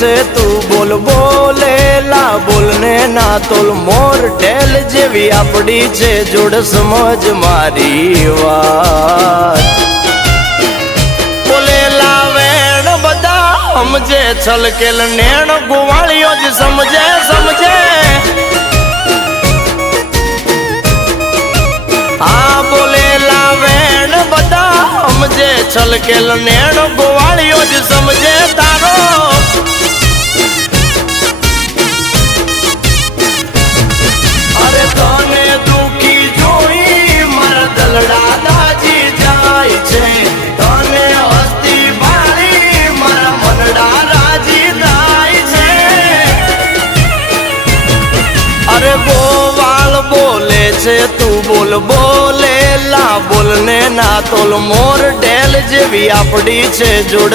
છે તું બોલ બોલેલા બોલને ના તોલ મોર ઢેલ જેવી આપડી છે જોડ સમજ મારી વાત બોલેલા વેણ બધા સમજે છલકેલ નેણ ગોવાળીઓ જ સમજે સમજે હા બોલેલા વેણ બધા સમજે છલકેલ નેણ ગોવાળીઓ જ સમજે તારો અરે તને દુખી જોઈ મારા દલડા દાજી જાય છે તને હસ્તી ભાળી મારા મનડા રાજી થાય છે અરે ગોવાળ બોલે છે તું બોલ બોલેલા બોલને ના તોલ મોર ઢેલ જેવી આપડી છે જોડ